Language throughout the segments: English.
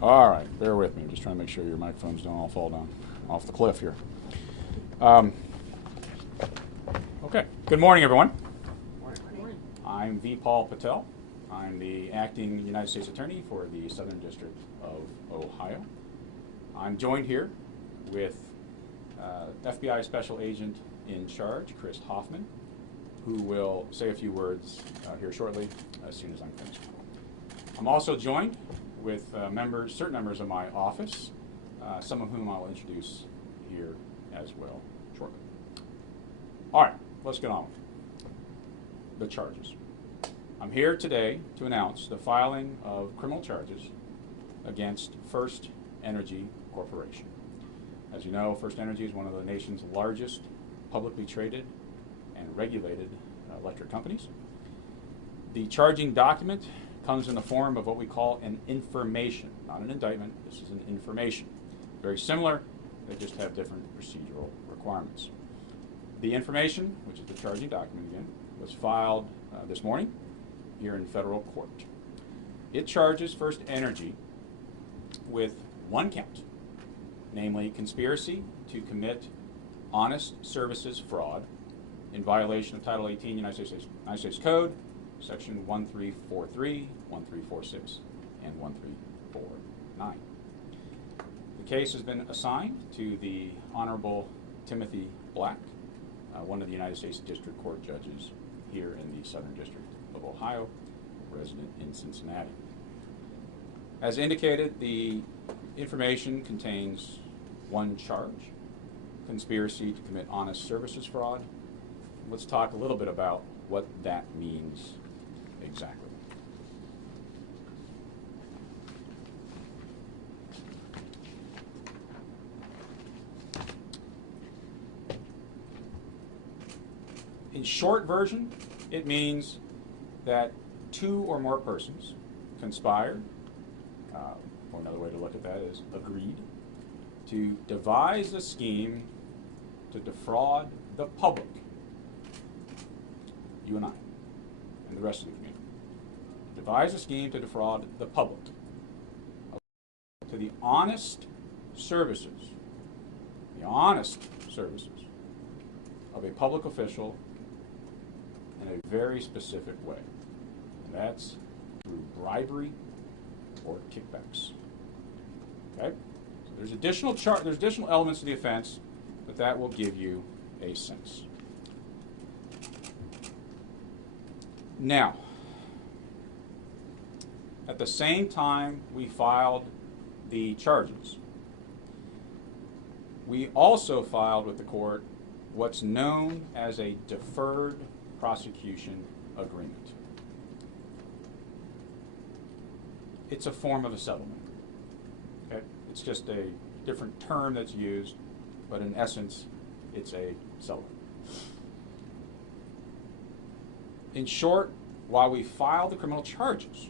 All right, bear with me. I'm just trying to make sure your microphones don't all fall down off the cliff here. Okay, good morning, everyone. Morning. I'm V. Paul Patel. I'm the acting United States Attorney for the Southern District of Ohio. I'm joined here with FBI Special Agent in Charge, Chris Hoffman, who will say a few words here shortly as soon as I'm finished. I'm also joined with certain members of my office, some of whom I'll introduce here as well shortly. All right, let's get on with the charges. I'm here today to announce the filing of criminal charges against FirstEnergy Corporation. As you know, FirstEnergy is one of the nation's largest publicly traded and regulated electric companies. The charging document comes in the form of what we call an information, not an indictment. This is an information. Very similar, they just have different procedural requirements. The information, which is the charging document again, was filed this morning here in federal court. It charges FirstEnergy with one count, namely conspiracy to commit honest services fraud in violation of Title 18 United States Code, Section 1343, 1346, and 1349. The case has been assigned to the Honorable Timothy Black, one of the United States District Court judges here in the Southern District of Ohio, resident in Cincinnati. As indicated, the information contains one charge, conspiracy to commit honest services fraud. Let's talk a little bit about what that means exactly. In short version, it means that two or more persons conspired, or another way to look at that is agreed, to devise a scheme to defraud the public, you and I, and the rest of the community. Devise a scheme to defraud the public to the honest services of a public official in a very specific way. And that's through bribery or kickbacks. Okay? So there's additional elements to the offense, but that will give you a sense. Now, at the same time we filed the charges, we also filed with the court what's known as a deferred prosecution agreement. It's a form of a settlement. Okay? It's just a different term that's used, but in essence, it's a settlement. In short, while we filed the criminal charges,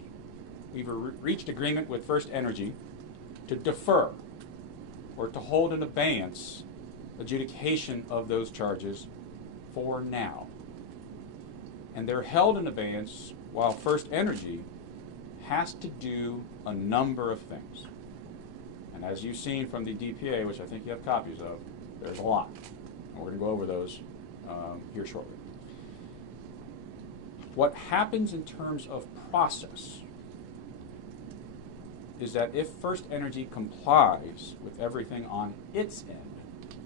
we've reached agreement with FirstEnergy to defer or to hold in abeyance adjudication of those charges for now. And they're held in abeyance while FirstEnergy has to do a number of things. And as you've seen from the DPA, which I think you have copies of, there's a lot. And we're going to go over those here shortly. What happens in terms of process is that if FirstEnergy complies with everything on its end,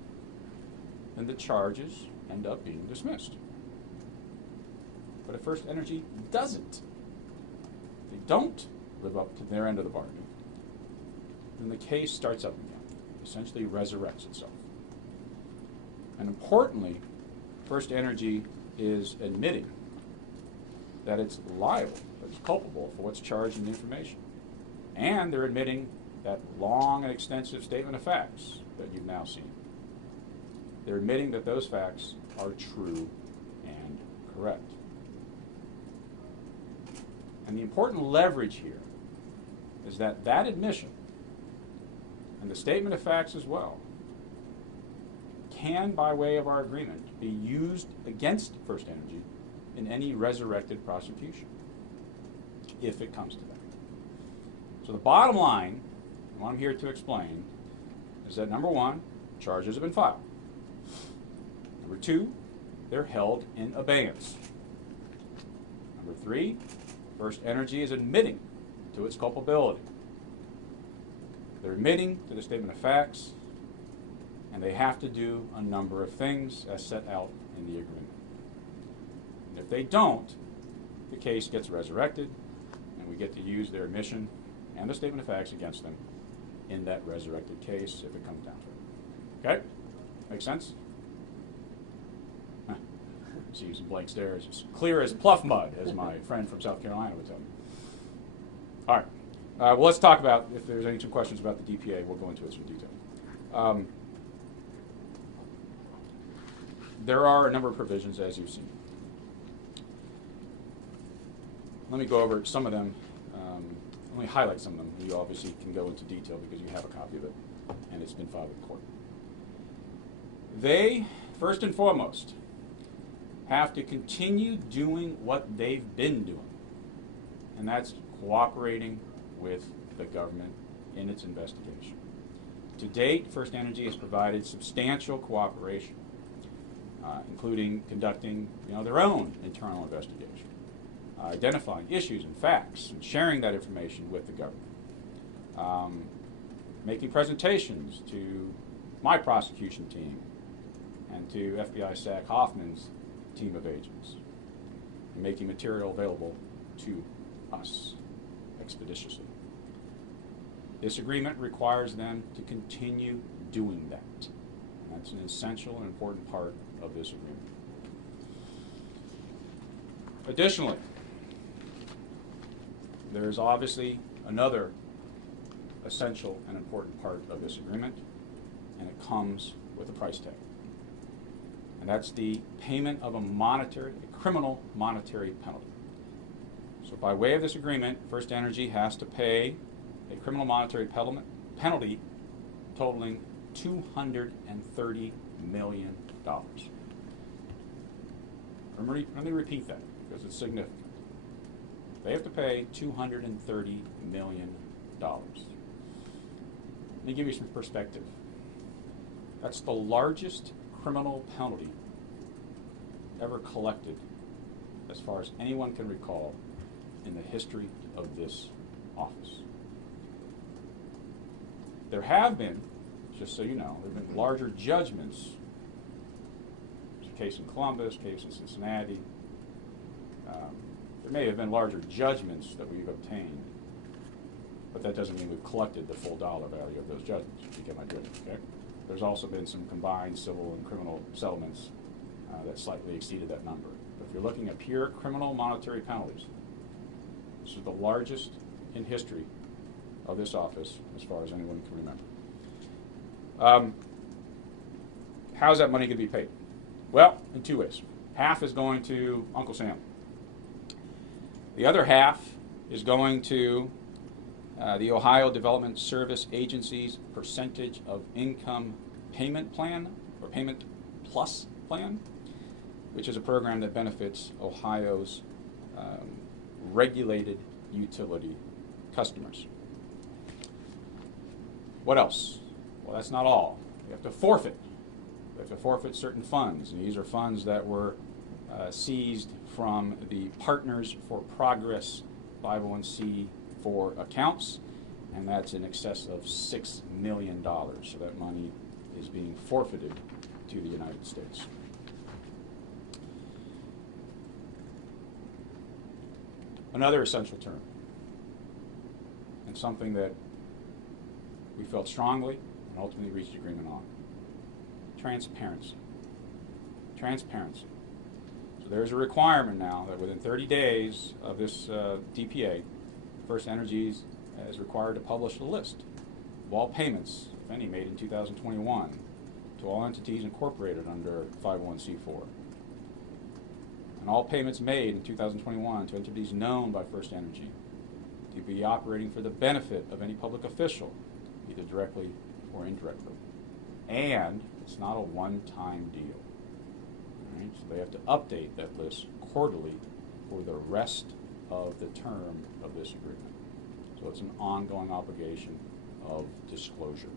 then the charges end up being dismissed. But if FirstEnergy doesn't, they don't live up to their end of the bargain, then the case starts up again, essentially resurrects itself. And importantly, FirstEnergy is admitting that it's liable, that it's culpable for what's charged in the information. And they're admitting that long and extensive statement of facts that you've now seen. They're admitting that those facts are true and correct. And the important leverage here is that that admission and the statement of facts as well can, by way of our agreement, be used against FirstEnergy in any resurrected prosecution, if it comes to that. So the bottom line what I'm here to explain is that number one, charges have been filed. Number two, they're held in abeyance. Number three, FirstEnergy is admitting to its culpability. They're admitting to the statement of facts, and they have to do a number of things as set out in the agreement. And if they don't, the case gets resurrected, and we get to use their admission and the statement of facts against them in that resurrected case if it comes down to it. Okay? Make sense? See you some blank stares. It's clear as pluff mud, as my friend from South Carolina would tell me. All right. Well, let's talk about, if there's any questions about the DPA, we'll go into it in detail. There are a number of provisions, as you've seen. Let me go over some of them. Let me highlight some of them. You obviously can go into detail because you have a copy of it, and it's been filed with court. They, first and foremost, have to continue doing what they've been doing, and that's cooperating with the government in its investigation. To date, FirstEnergy has provided substantial cooperation, including conducting their own internal investigation, identifying issues and facts, and sharing that information with the government, making presentations to my prosecution team and to FBI SAC Hoffman's team of agents, and making material available to us expeditiously. This agreement requires them to continue doing that. And that's an essential and important part of this agreement. Additionally, there is obviously another essential and important part of this agreement, and it comes with a price tag. And that's the payment of a criminal monetary penalty. So by way of this agreement, FirstEnergy has to pay a criminal monetary penalty totaling $230 million. Let me repeat that because it's significant. They have to pay $230 million. Let me give you some perspective. That's the largest criminal penalty ever collected, as far as anyone can recall, in the history of this office. There have been, just so you know, there have been larger judgments. There's a case in Columbus, case in Cincinnati. There may have been larger judgments that we've obtained, but that doesn't mean we've collected the full dollar value of those judgments. You get my drift, okay? There's also been some combined civil and criminal settlements that slightly exceeded that number. But if you're looking at pure criminal monetary penalties, this is the largest in history of this office, as far as anyone can remember. How's that money going to be paid? Well, in two ways. Half is going to Uncle Sam. The other half is going to the Ohio Development Service Agency's Percentage of Income Payment Plan, or Payment Plus Plan, which is a program that benefits Ohio's regulated utility customers. What else? Well, that's not all. We have to forfeit. We have to forfeit certain funds, and these are funds that were seized from the Partners for Progress 501c4 accounts, and that's in excess of $6 million. So that money is being forfeited to the United States. Another essential term, and something that we felt strongly and ultimately reached agreement on: transparency. Transparency. So there's a requirement now that within 30 days of this DPA, FirstEnergy is required to publish a list of all payments, if any, made in 2021 to all entities incorporated under 501c4. And all payments made in 2021 to entities known by FirstEnergy to be operating for the benefit of any public official, either directly or indirectly. And it's not a one-time deal. All right? So they have to update that list quarterly for the rest of the term of this agreement. So it's an ongoing obligation of disclosure.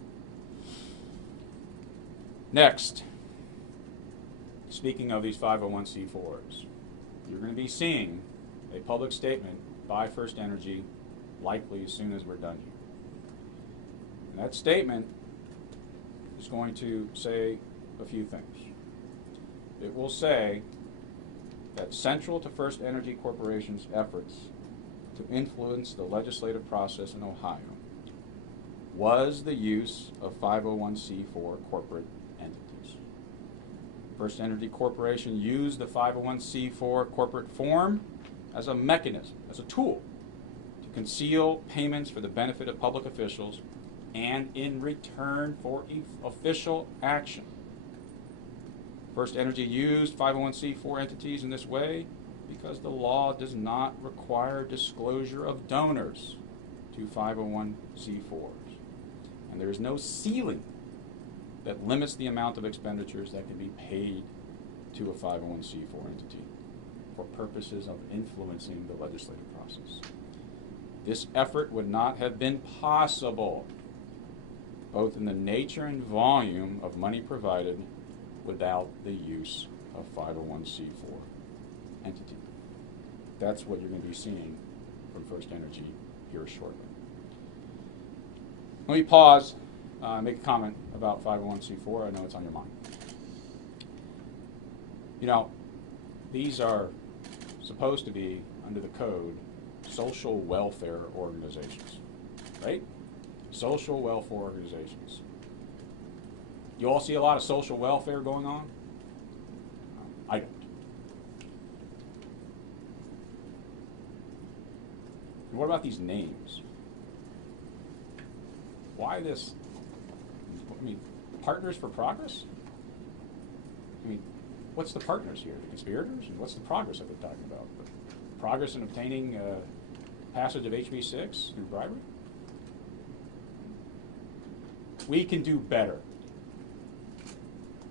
Next, speaking of these 501c4s, you're going to be seeing a public statement by FirstEnergy likely as soon as we're done here. And that statement is going to say a few things. It will say that central to FirstEnergy Corporation's efforts to influence the legislative process in Ohio was the use of 501c4 corporate entities. FirstEnergy Corporation used the 501c4 corporate form as a mechanism, as a tool, to conceal payments for the benefit of public officials and in return for official action. FirstEnergy used 501c4 entities in this way because the law does not require disclosure of donors to 501c4s. And there is no ceiling that limits the amount of expenditures that can be paid to a 501c4 entity for purposes of influencing the legislative process. This effort would not have been possible, both in the nature and volume of money provided, without the use of 501c4 entity. That's what you're going to be seeing from FirstEnergy here shortly. Let me pause, make a comment about 501c4. I know it's on your mind. You know, these are supposed to be, under the code, social welfare organizations, right? Social welfare organizations. You all see a lot of social welfare going on? I don't. And what about these names? Why this? I mean, Partners for Progress? I mean, what's the partners here? The conspirators? And what's the progress that they're talking about? The progress in obtaining passage of HB 6 through bribery? We can do better.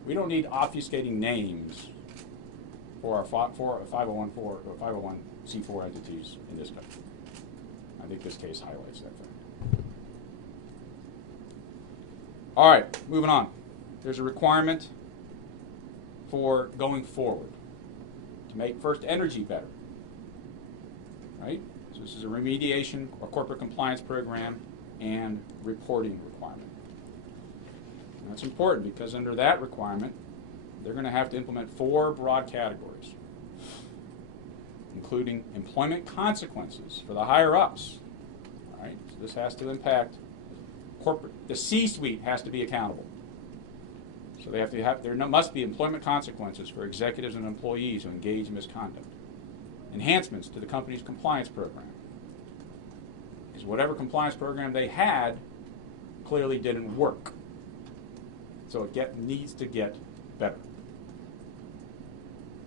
We don't need obfuscating names for our 501c4 entities in this country. I think this case highlights that fact. All right, moving on. There's a requirement for going forward to make FirstEnergy better, right? So this is a remediation or corporate compliance program and reporting requirement. And that's important because under that requirement, they're going to have to implement 4 broad categories, including employment consequences for the higher-ups. All right, so this has to impact corporate. The C-suite has to be accountable. So they have to have. There must be employment consequences for executives and employees who engage in misconduct. Enhancements to the company's compliance program. Because whatever compliance program they had clearly didn't work. So it needs to get better.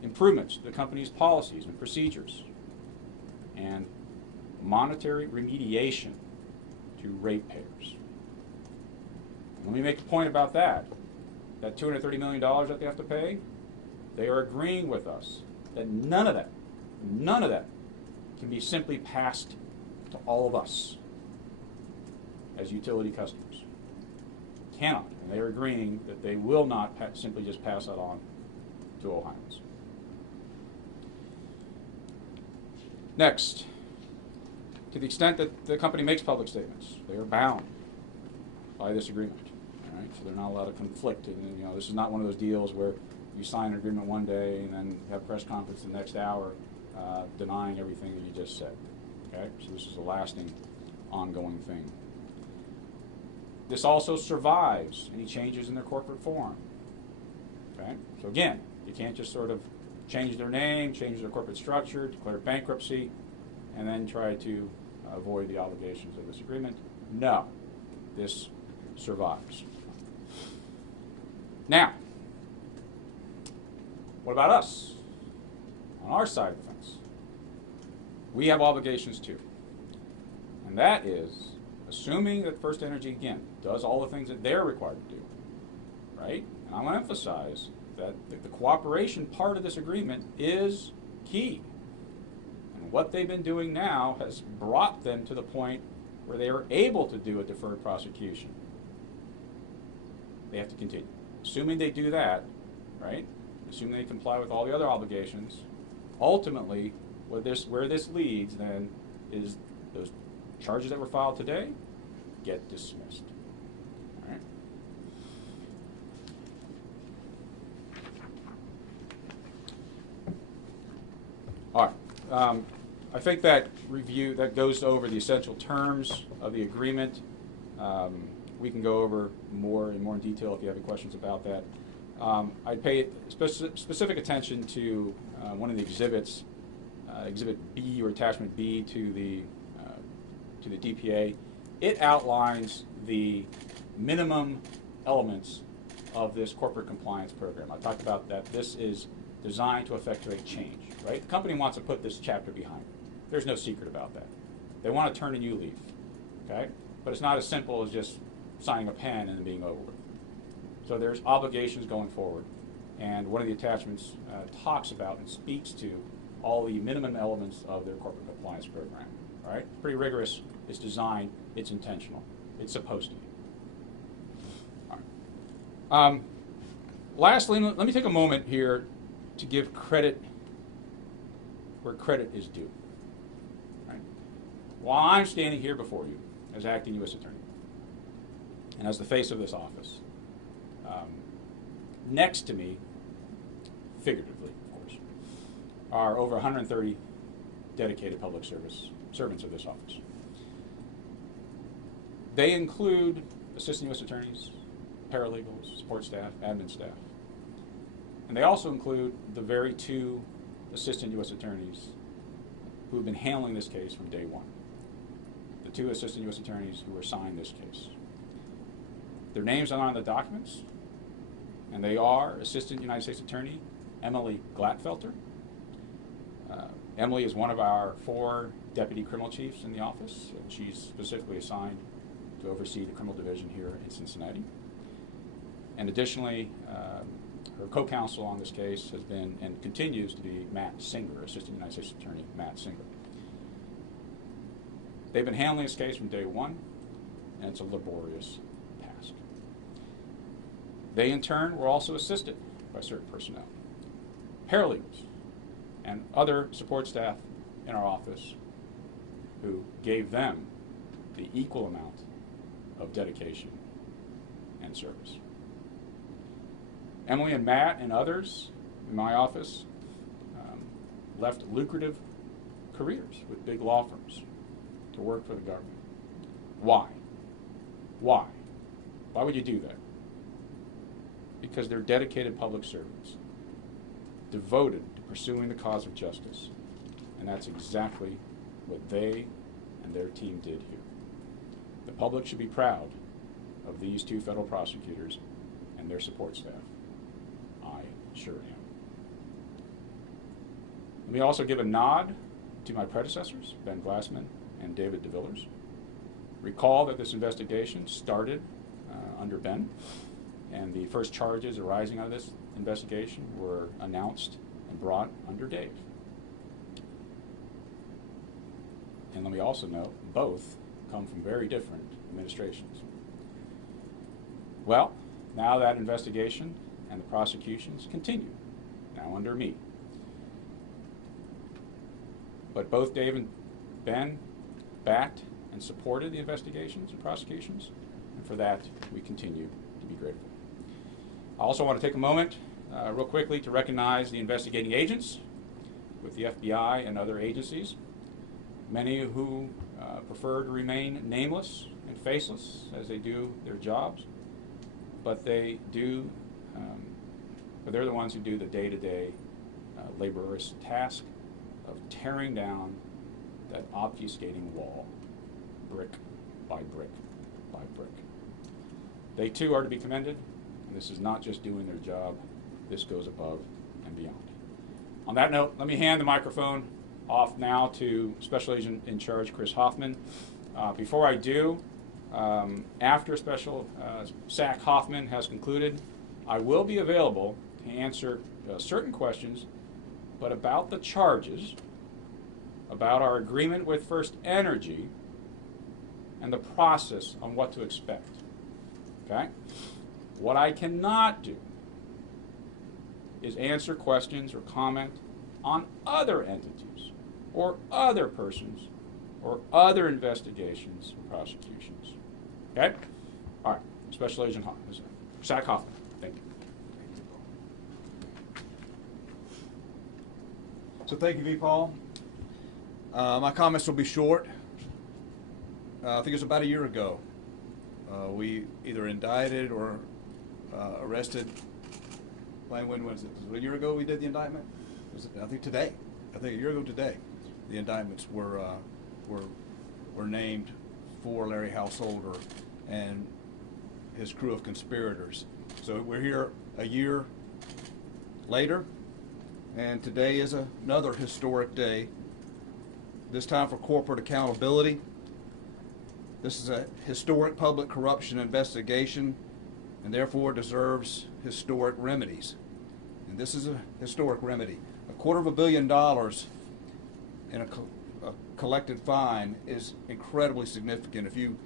Improvements to the company's policies and procedures. And monetary remediation to ratepayers. Let me make a point about that. That $230 million that they have to pay, they are agreeing with us that none of that can be simply passed to all of us as utility customers. Cannot. And they are agreeing that they will not simply just pass that on to Ohioans. Next, to the extent that the company makes public statements, they are bound by this agreement. All right? So they're not allowed to conflict. And, this is not one of those deals where you sign an agreement one day and then have a press conference the next hour denying everything that you just said. Okay? So this is a lasting, ongoing thing. This also survives any changes in their corporate form. Okay? So again, you can't just sort of change their name, change their corporate structure, declare bankruptcy, and then try to avoid the obligations of this agreement. No, this survives. Now, what about us? On our side of the fence, we have obligations too. And that is, assuming that FirstEnergy, again, does all the things that they're required to do, right? And I want to emphasize that the cooperation part of this agreement is key. And what they've been doing now has brought them to the point where they are able to do a deferred prosecution, they have to continue. Assuming they do that, right? Assuming they comply with all the other obligations, ultimately, where this leads then is those charges that were filed today get dismissed. All right? All right. I think that review that goes over the essential terms of the agreement. We can go over more in detail if you have any questions about that. I'd pay specific attention to one of the exhibits, Exhibit B or Attachment B to the DPA. It outlines the minimum elements of this corporate compliance program. I talked about that this is designed to effectuate change, right? The company wants to put this chapter behind it. There's no secret about that. They want to turn a new leaf, okay? But it's not as simple as just signing a pen and then being over with. So there's obligations going forward. And one of the attachments talks about and speaks to all the minimum elements of their corporate compliance program, all right? Pretty rigorous. It's designed. It's intentional. It's supposed to be. All right. Lastly, let me take a moment here to give credit where credit is due. Right? While I'm standing here before you as acting U.S. Attorney and as the face of this office, next to me, figuratively, of course, are over 130 dedicated public service servants of this office. They include assistant U.S. attorneys, paralegals, support staff, admin staff. And they also include the very two assistant U.S. attorneys who have been handling this case from day one. The two assistant U.S. attorneys who assigned this case. Their names are on the documents, and they are Assistant United States Attorney Emily Glatfelter. Emily is one of our 4 deputy criminal chiefs in the office, and she's specifically assigned to oversee the criminal division here in Cincinnati. And additionally, her co-counsel on this case has been and continues to be Matt Singer, Assistant United States Attorney Matt Singer. They've been handling this case from day one, and it's a laborious task. They, in turn, were also assisted by certain personnel, paralegals, and other support staff in our office who gave them the equal amount of dedication and service. Emily and Matt and others in my office left lucrative careers with big law firms to work for the government. Why? Why? Why would you do that? Because they're dedicated public servants, devoted to pursuing the cause of justice. And that's exactly what they and their team did here. The public should be proud of these 2 federal prosecutors and their support staff. I sure am. Let me also give a nod to my predecessors, Ben Glassman and David DeVillers. Recall that this investigation started under Ben, and the first charges arising out of this investigation were announced and brought under Dave. And let me also note, both come from very different administrations. Well, now that investigation and the prosecutions continue, now under me. But both Dave and Ben backed and supported the investigations and prosecutions, and for that we continue to be grateful. I also want to take a moment real quickly to recognize the investigating agents with the FBI and other agencies, many who prefer to remain nameless and faceless as they do their jobs, but they're the ones who do the day-to-day laborious task of tearing down that obfuscating wall, brick by brick by brick. They too are to be commended, and this is not just doing their job, this goes above and beyond. On that note, let me hand the microphone off now to Special Agent in Charge Chris Hoffman. Before I do, after Special SAC Hoffman has concluded, I will be available to answer certain questions, but about the charges, about our agreement with FirstEnergy, and and the process on what to expect. Okay? What I cannot do is answer questions or comment on other entities or other persons or other investigations or prosecutions. Okay? All right. Special Agent Zach Hoffman. Thank you. So thank you, V. Paul. My comments will be short. I think it was about a year ago. We either indicted or arrested. When was it? Was it a year ago we did the indictment? Was it, I think today. I think a year ago today, the indictments were named for Larry Householder and his crew of conspirators. So we're here a year later, and today is another historic day, this time for corporate accountability. This is a historic public corruption investigation and therefore deserves historic remedies. And this is a historic remedy. $250 million in a collected fine is incredibly significant. If you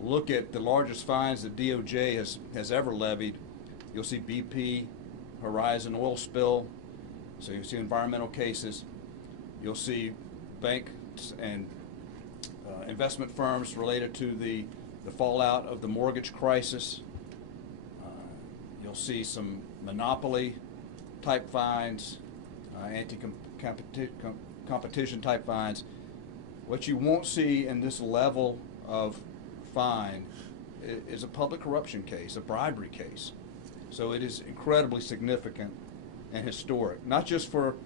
look at the largest fines that DOJ has ever levied, you'll see BP, Horizon oil spill, so you see environmental cases, you'll see banks and investment firms related to the fallout of the mortgage crisis. You'll see some monopoly type fines, anti-competition type fines. What you won't see in this level of fine is a public corruption case, a bribery case. So it is incredibly significant and historic, not just for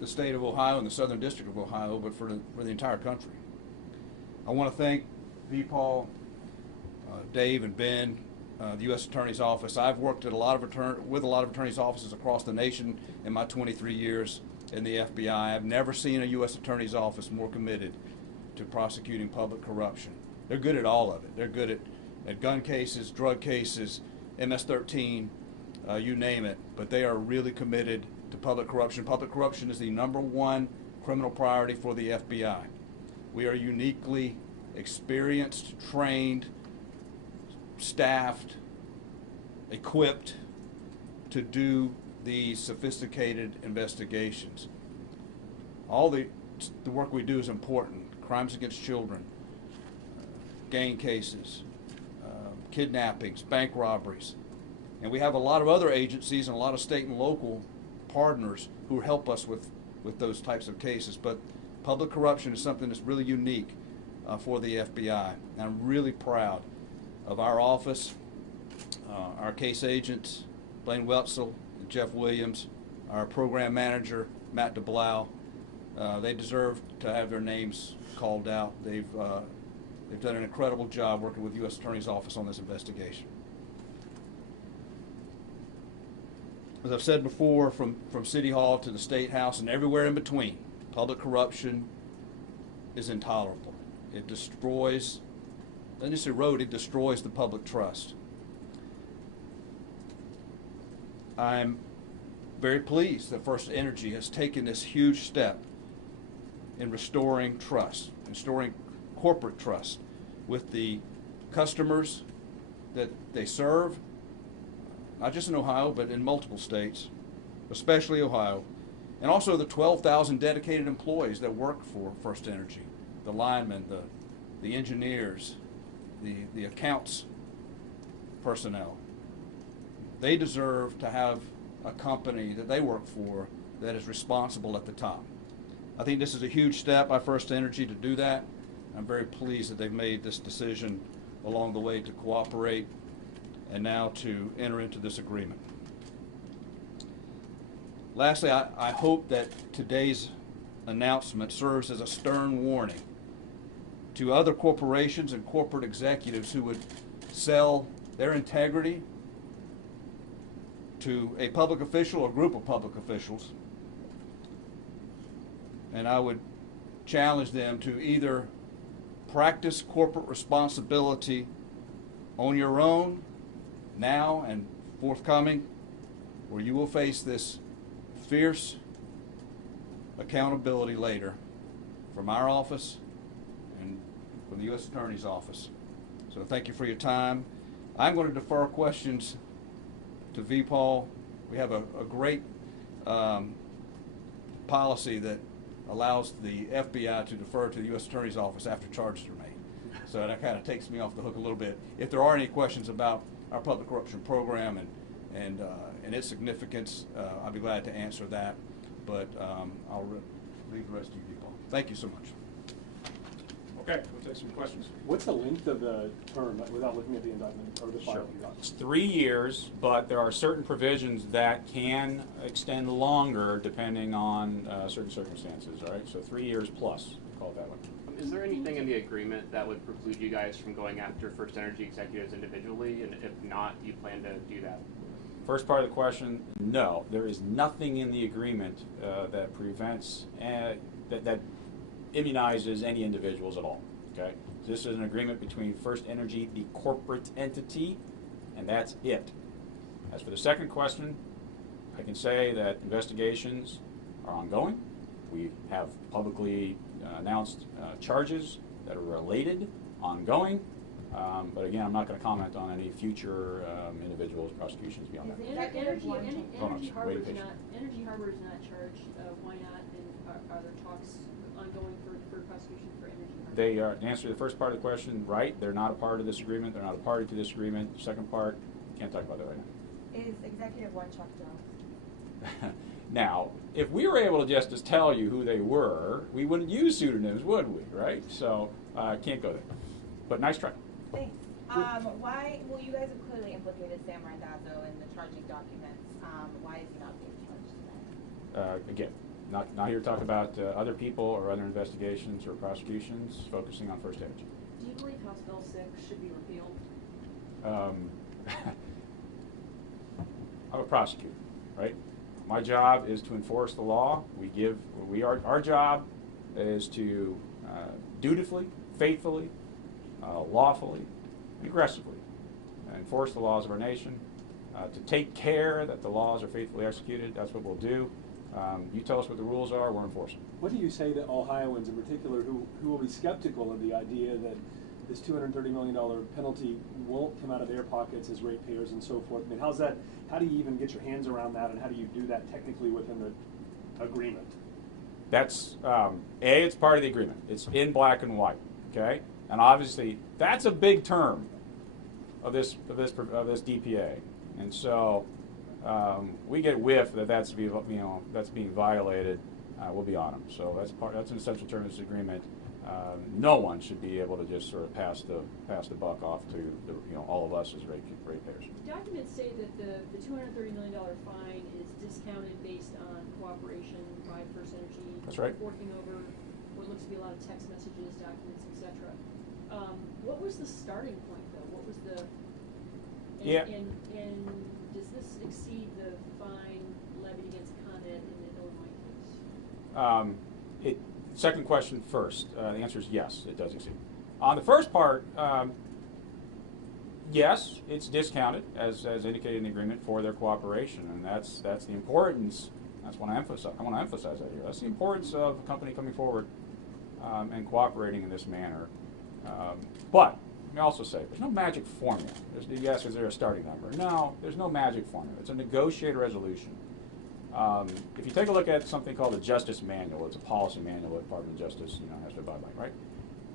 the state of Ohio and the Southern District of Ohio, but for the entire country. I want to thank V. Paul, Dave, and Ben, the U.S. Attorney's Office. I've worked at with a lot of attorneys' offices across the nation in my 23 years in the FBI. I've never seen a U.S. Attorney's Office more committed to prosecuting public corruption. They're good at all of it. They're good at gun cases, drug cases, MS-13, you name it, but they are really committed to public corruption. Public corruption is the #1 criminal priority for the FBI. We are uniquely experienced, trained, staffed, equipped to do these sophisticated investigations. All the work we do is important. Crimes against children, gang cases, kidnappings, bank robberies. And we have a lot of other agencies and a lot of state and local partners who help us with those types of cases. But public corruption is something that's really unique for the FBI. And I'm really proud of our office, our case agents, Blaine Wetzel and Jeff Williams, our program manager, Matt DeBlau. They deserve to have their names called out. They've done an incredible job working with the U.S. Attorney's Office on this investigation. As I've said before, from City Hall to the State House and everywhere in between, public corruption is intolerable. It destroys, doesn't just erode, it destroys the public trust. I'm very pleased that FirstEnergy has taken this huge step in restoring trust, restoring corporate trust with the customers that they serve, not just in Ohio, but in multiple states, especially Ohio, and also the 12,000 dedicated employees that work for FirstEnergy, the linemen, the engineers, the accounts personnel. They deserve to have a company that they work for that is responsible at the top. I think this is a huge step by FirstEnergy to do that. I'm very pleased that they've made this decision along the way to cooperate and now to enter into this agreement. Lastly, I hope that today's announcement serves as a stern warning to other corporations and corporate executives who would sell their integrity to a public official or group of public officials. And I would challenge them to either practice corporate responsibility on your own now and forthcoming, or you will face this fierce accountability later from our office and from the U.S. Attorney's Office. So thank you for your time. I'm going to defer questions to VPAL. We have a great policy that allows the FBI to defer to the U.S. Attorney's Office after charges are made. So that kind of takes me off the hook a little bit. If there are any questions about our public corruption program and its significance, I'll be glad to answer that. But I'll leave the rest to you, VPAL. Thank you so much. Okay, we'll take some questions. What's the length of the term, without looking at the indictment or the file you got? It's 3 years, but there are certain provisions that can extend longer depending on certain circumstances, all right? So 3 years plus, call it that way. Is there anything in the agreement that would preclude you guys from going after FirstEnergy executives individually? And if not, do you plan to do that? First part of the question, no. There is nothing in the agreement that prevents, that immunizes any individuals at all, okay? This is an agreement between FirstEnergy, the corporate entity, and that's it. As for the second question, I can say that investigations are ongoing. We have publicly announced charges that are related, ongoing, but again, I'm not going to comment on any future individuals' prosecutions beyond that. Energy Harbor wait is patient. not, Energy Harbor is not charged. Why not? And are there talks ongoing for prosecution for Energy Harbor? They are, to answer the first part of the question, right, they're not a part of this agreement, they're not a party to this agreement. Second part, can't talk about that right now. Is Executive One Chuck Jones? Now, if we were able to just tell you who they were, we wouldn't use pseudonyms, would we, right? So, can't go there. But nice try. Thanks. Why, well, you guys have clearly implicated Sam Randazzo in the charging documents. Why is he not being charged today? Again, not here to talk about other people or other investigations or prosecutions, focusing on FirstEnergy. Do you believe House Bill 6 should be repealed? I'm a prosecutor, right? My job is to enforce the law. Our job is to dutifully, faithfully, lawfully, and aggressively enforce the laws of our nation, to take care that the laws are faithfully executed. That's what we'll do. You tell us what the rules are, we're enforcing. What do you say to Ohioans in particular who will be skeptical of the idea that this $230 million penalty won't come out of their pockets as ratepayers and so forth? I mean, how do you even get your hands around that, and how do you do that technically within the agreement? That's, it's part of the agreement. It's in black and white, okay? And obviously, that's a big term of this DPA. And so, we get whiff that that's being violated, we'll be on them. So that's an essential term of this agreement. No one should be able to just sort of pass the buck off to all of us as ratepayers. Documents say that the $230 million fine is discounted based on cooperation by FirstEnergy. That's right. Working over what looks to be a lot of text messages, documents, etc. What was the starting point, though? What was the and does this exceed the fine levied against Con Ed in the Illinois case? Second question first. The answer is yes, it does exceed. On the first part, yes, it's discounted as indicated in the agreement for their cooperation, and that's the importance. That's what I want to emphasize that here. That's the importance of a company coming forward and cooperating in this manner. But let me also say, there's no magic formula. Yes, is there a starting number? No, there's no magic formula. It's a negotiated resolution. If you take a look at something called the Justice Manual, it's a policy manual that the Department of Justice has to abide by,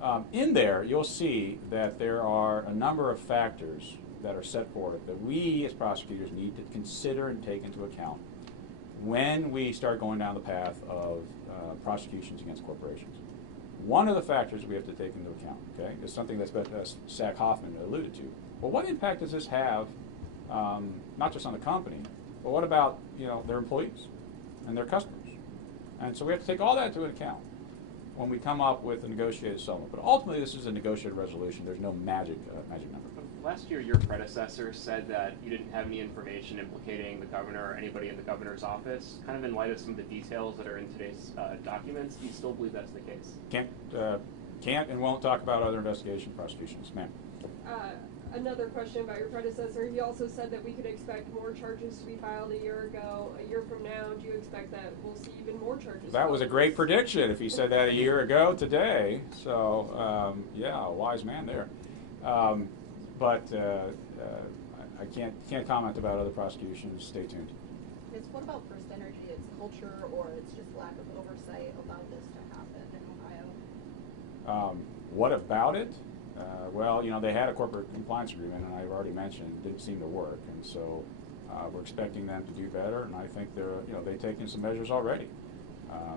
right? In there, you'll see that there are a number of factors that are set forth that we as prosecutors need to consider and take into account when we start going down the path of prosecutions against corporations. One of the factors we have to take into account, okay, is something that Zach Hoffman alluded to. Well, what impact does this have, not just on the company, but what about their employees and their customers? And so we have to take all that into account when we come up with a negotiated settlement. But ultimately, this is a negotiated resolution. There's no magic number. Last year, your predecessor said that you didn't have any information implicating the governor or anybody in the governor's office. Kind of in light of some of the details that are in today's documents, do you still believe that's the case? Can't and won't talk about other investigation prosecutions, ma'am. another question about your predecessor. He also said that we could expect more charges to be filed a year ago. A year from now, do you expect that we'll see even more charges? That was a great prediction if he said that a year ago today. So, yeah, a wise man there. But I can't comment about other prosecutions. Stay tuned. What about FirstEnergy? Its culture or its just lack of oversight allowed this to happen in Ohio? What about it? Well, you know, they had a corporate compliance agreement, and I've already mentioned it didn't seem to work, and so we're expecting them to do better. And I think they've taken some measures already.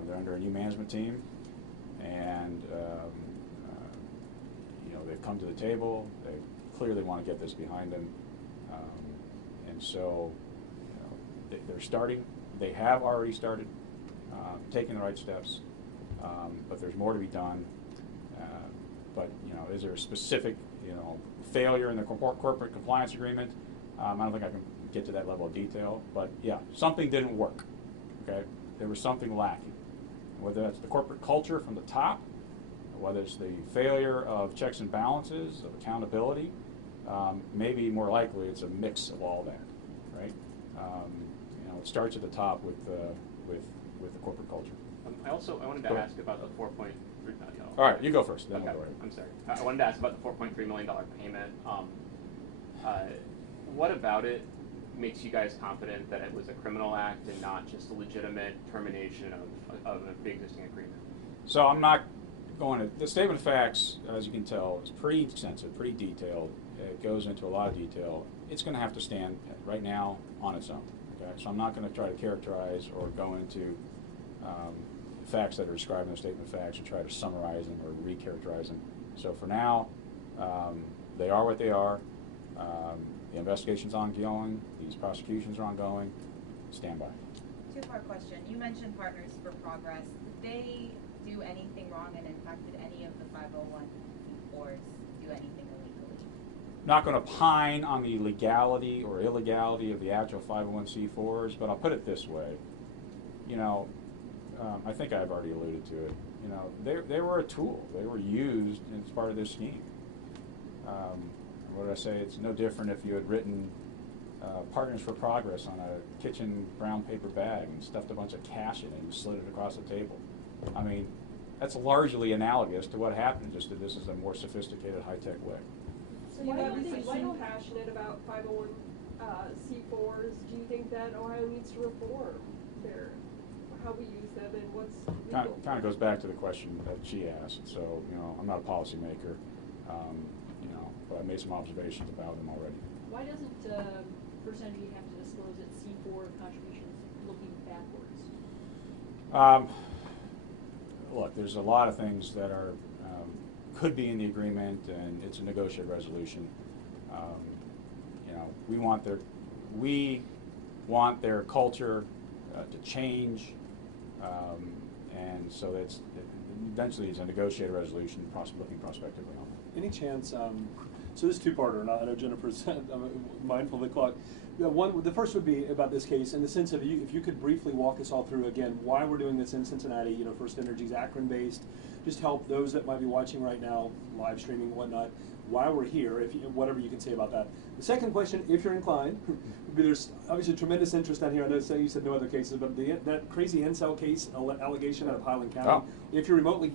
They're under a new management team, and you know, they've come to the table. They clearly want to get this behind them, and so you know, they're starting. They have already started taking the right steps, but there's more to be done. But you know, is there a specific failure in the corporate compliance agreement? I don't think I can get to that level of detail. But yeah, something didn't work. Okay, there was something lacking. Whether that's the corporate culture from the top, whether it's the failure of checks and balances, of accountability, maybe more likely it's a mix of all that, right? You know, it starts at the top with the corporate culture. I wanted to ask about the 4.3 million. All right, you go first. Then Okay, we'll go right. I'm sorry. I wanted to ask about the $4.3 million payment. What about it makes you guys confident that it was a criminal act and not just a legitimate termination of a pre-existing agreement? So I'm not going to, the statement of facts, as you can tell, is pretty extensive, pretty detailed. It goes into a lot of detail. It's going to have to stand right now on its own. Okay, so I'm not going to try to characterize or go into facts that are described in the statement of facts and try to summarize them or recharacterize them. So for now, they are what they are. The investigation's ongoing. These prosecutions are ongoing. Stand by. Two-part question. You mentioned Partners for Progress. Did they do anything wrong, and in fact, did any of the 501c4s do anything illegally? Not going to pine on the legality or illegality of the actual 501c4s, but I'll put it this way. You know, I think I've already alluded to it. You know, they were a tool. They were used as part of this scheme. What did I say? It's no different if you had written Partners for Progress on a kitchen brown paper bag and stuffed a bunch of cash in it and slid it across the table. I mean, that's largely analogous to what happened, just that this is a more sophisticated, high-tech way. So you've obviously been passionate about 501c4s. Do you think that Ohio needs to reform how we use them and what's legal? Kind of goes back to the question that she asked. So, you know, I'm not a policymaker, you know, but I made some observations about them already. Why doesn't FirstEnergy have to disclose its C4 contributions looking backwards? Look, there's a lot of things that are could be in the agreement, and it's a negotiated resolution. You know, we want their culture to change, and so eventually it's a negotiated resolution, looking prospectively on it. Any chance? So this two-parter, and I know Jennifer's mindful of the clock. The first would be about this case in the sense of if you could briefly walk us all through again why we're doing this in Cincinnati. You know, FirstEnergy's Akron-based. Just help those that might be watching right now, live streaming and whatnot, why we're here. Whatever you can say about that. The second question, if you're inclined, would be there's obviously tremendous interest down here. I know you said no other cases, but that crazy incel case allegation out of Highland County. Oh. If you're remotely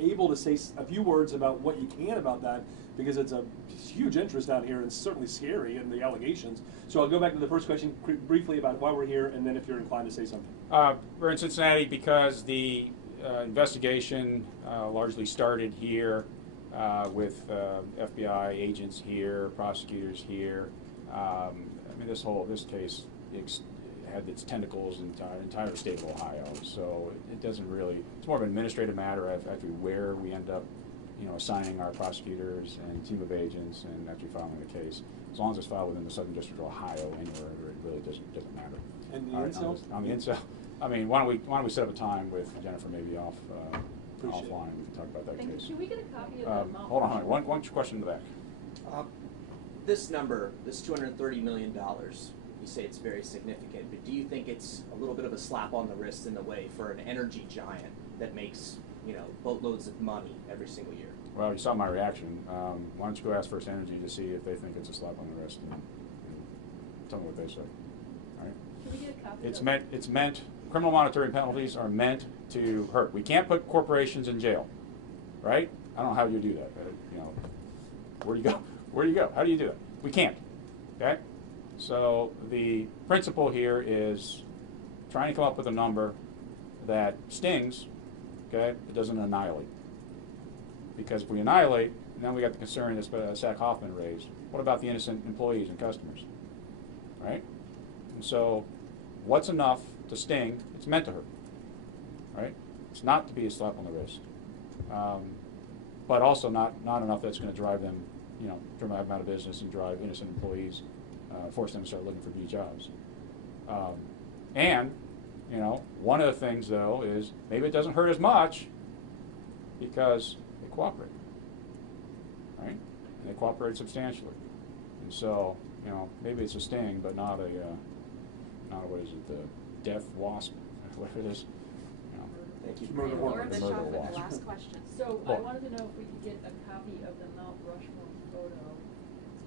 able to say a few words about what you can about that, because it's a huge interest out here and certainly scary in the allegations. So I'll go back to the first question briefly about why we're here, and then if you're inclined to say something. We're in Cincinnati because the investigation largely started here with FBI agents here, prosecutors here. I mean, this case had its tentacles in the entire state of Ohio. So it doesn't really. It's more of an administrative matter after where we end up, you know, assigning our prosecutors and team of agents and actually filing the case. As long as it's filed within the Southern District of Ohio, anywhere, it really doesn't matter. And the incel? On the incel, I mean, why don't we set up a time with Jennifer maybe offline? We can talk about that case. Can we get a copy of the hold on. One question in the back. This number, this $230 million, you say it's very significant, but do you think it's a little bit of a slap on the wrist in the way for an energy giant that makes, you know, boatloads of money every single year? Well, you saw my reaction. Why don't you go ask FirstEnergy to see if they think it's a slap on the wrist, and tell me what they say. All right? Can we get a copy It's of meant. It's meant. Criminal monetary penalties are meant to hurt. We can't put corporations in jail, right? I don't know how you do that. You know, where do you go? Where do you go? How do you do that? We can't. Okay. So the principle here is trying to come up with a number that stings. Okay, it doesn't annihilate. Because if we annihilate, then we got the concern that Zach Hoffman raised. What about the innocent employees and customers? Right? And so, what's enough to sting? It's meant to hurt. Right? It's not to be a slap on the wrist. But also not enough that's going to drive them, you know, drive them out of business and drive innocent employees, force them to start looking for B jobs. And, you know, one of the things though is maybe it doesn't hurt as much because they cooperate, right? And they cooperate substantially. And so, you know, maybe it's a sting, but not a what is it, the death wasp, whatever it is. You know. Thank you. Murder Laura hornet. The Bischoff murder with wasp. the last question. So Well- I wanted to know if we could get a copy of the Mount Rushmore photo,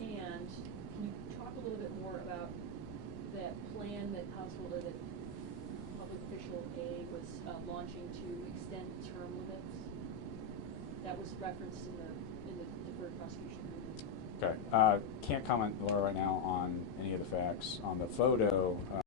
and can you talk a little bit more about that plan that householder, that public official A was launching to extend term limits? That was referenced in the deferred prosecution agreement. Okay. Can't comment, Laura, right now on any of the facts. On the photo,